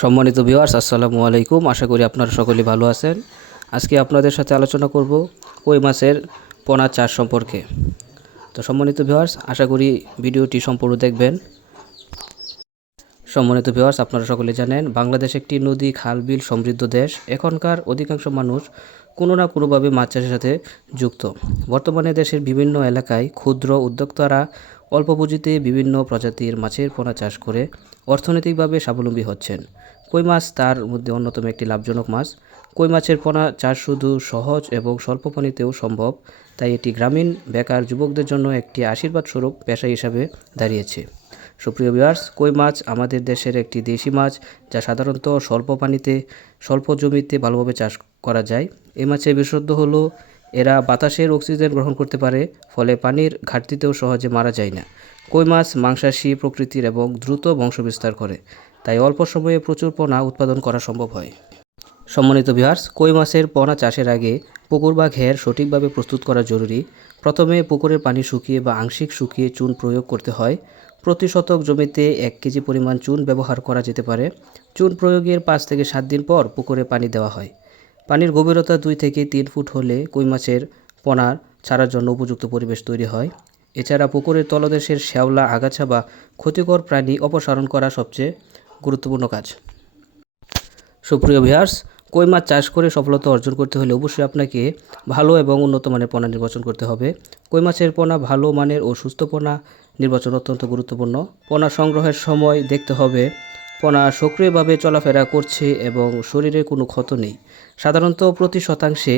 সম্মানিত ভিউয়ার্স, আসসালামু আলাইকুম। আশা করি আপনারা সকলেই ভালো আছেন। আজকে আপনাদের সাথে আলোচনা করব কই মাছের পোনা চাষ সম্পর্কে। তো সম্মানিত ভিউয়ার্স, আশা করি ভিডিওটি সম্পূর্ণ দেখবেন। সম্মানিত ভিউয়ার্স, আপনারা সকলে জানেন বাংলাদেশ একটি নদী খাল বিল সমৃদ্ধ দেশ। এখনকার অধিকাংশ মানুষ কোনো না কোনোভাবে মাছ চাষের সাথে যুক্ত। বর্তমানে দেশের বিভিন্ন এলাকায় ক্ষুদ্র উদ্যোক্তারা অল্প পুঁজিতে বিভিন্ন প্রজাতির মাছের পোনা চাষ করে অর্থনৈতিকভাবে স্বাবলম্বী হচ্ছেন। কই মাছ তার মধ্যে অন্যতম একটি লাভজনক মাছ। কই মাছের পোনা চাষ শুধু সহজ এবং স্বল্প পানিতেও সম্ভব, তাই এটি গ্রামীণ বেকার যুবকদের জন্য একটি আশীর্বাদ স্বরূপ পেশা হিসাবে দাঁড়িয়েছে। সুপ্রিয় ভিউয়ার্স, কই মাছ আমাদের দেশের একটি দেশি মাছ যা সাধারণত স্বল্প পানিতে স্বল্প জমিতে ভালোভাবে চাষ করা যায়। এই মাছের বিশেষত্ব হলো এরা বাতাসের অক্সিজেন গ্রহণ করতে পারে, ফলে পানির ঘাটতিতেও সহজে মারা যায় না। কই মাছ মাংসাশী প্রকৃতির এবং দ্রুত বংশবিস্তার করে, তাই অল্প সময়ে প্রচুর পোনা উৎপাদন করা সম্ভব হয়। সম্মানিত ভিউয়ার্স, কই মাছের পোনা চাষের আগে পুকুর বা ঘের সঠিকভাবে প্রস্তুত করা জরুরি। প্রথমে পুকুরের পানি শুকিয়ে বা আংশিক শুকিয়ে চুন প্রয়োগ করতে হয়। প্রতি শতক জমিতে 1 কেজি পরিমাণ চুন ব্যবহার করা যেতে পারে। চুন প্রয়োগের 5 থেকে 7 দিন পর পুকুরে পানি দেওয়া হয়। পানির গভীরতা 2 থেকে 3 ফুট হলে কই মাছের পোনা ছাড়ার জন্য উপযুক্ত পরিবেশ তৈরি হয়। এছাড়া পুকুরের তলদেশের শ্যাওলা, আগাছা বা ক্ষতিকর প্রাণী অপসারণ করা সবচেয়ে গুরুত্বপূর্ণ কাজ। সুপ্রিয় ভিউয়ার্স, কই মাছ চাষ করে সফলতা অর্জন করতে হলে অবশ্যই আপনাকে ভালো এবং উন্নত মানের পোনা নির্বাচন করতে হবে। কই মাছের পোনা ভালো মানের ও সুস্থ পোনা নির্বাচন অত্যন্ত গুরুত্বপূর্ণ। পোনা সংগ্রহের সময় দেখতে হবে পোনা সক্রিয়ভাবে চলাফেরা করছে এবং শরীরে কোনো ক্ষত নেই। সাধারণত প্রতি শতাংশে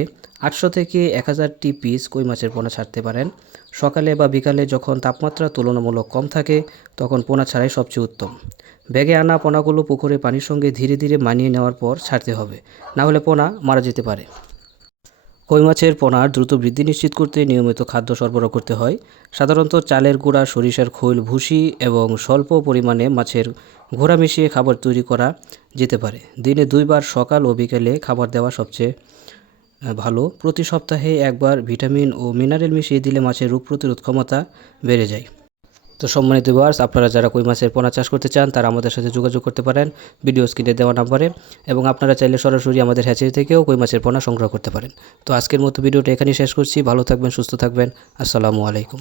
800 থেকে 1000টি পিস কই মাছের পোনা ছাড়তে পারেন। সকালে বা বিকালে যখন তাপমাত্রা তুলনামূলক কম থাকে তখন পোনা ছাড়াই সবচেয়ে উত্তম। ব্যাগে আনা পোনাগুলো পুকুরে পানির সঙ্গে ধীরে ধীরে মানিয়ে নেওয়ার পর ছাড়তে হবে, না হলে পোনা মারা যেতে পারে। কই মাছের পোনার দ্রুত বৃদ্ধি নিশ্চিত করতে নিয়মিত খাদ্য সরবরাহ করতে হয়। সাধারণত চালের গুঁড়া, সরিষার খৈল, ভুসি এবং স্বল্প পরিমাণে মাছের ঘোড়া মিশিয়ে খাবার তৈরি করা যেতে পারে। দিনে 2 বার সকাল ও বিকেলে খাবার দেওয়া সবচেয়ে ভালো। প্রতি সপ্তাহে 1 বার ভিটামিন ও মিনারেল মিশিয়ে দিলে মাছের রোগ প্রতিরোধ ক্ষমতা বেড়ে যায়। তো সম্মানিত ভিউয়ার্স, আপনারা যারা কই মাছের পোনা চাষ করতে চান তারা আমাদের সাথে যোগাযোগ করতে পারেন ভিডিও স্ক্রিনে দেওয়া নাম্বারে, এবং আপনারা চাইলে সরাসরি আমাদের হ্যাচারি থেকেও কই মাছের পোনা সংগ্রহ করতে পারেন। তো আজকের মতো ভিডিওটা এখানেই শেষ করছি। ভালো থাকবেন, সুস্থ থাকবেন। আসসালামু আলাইকুম।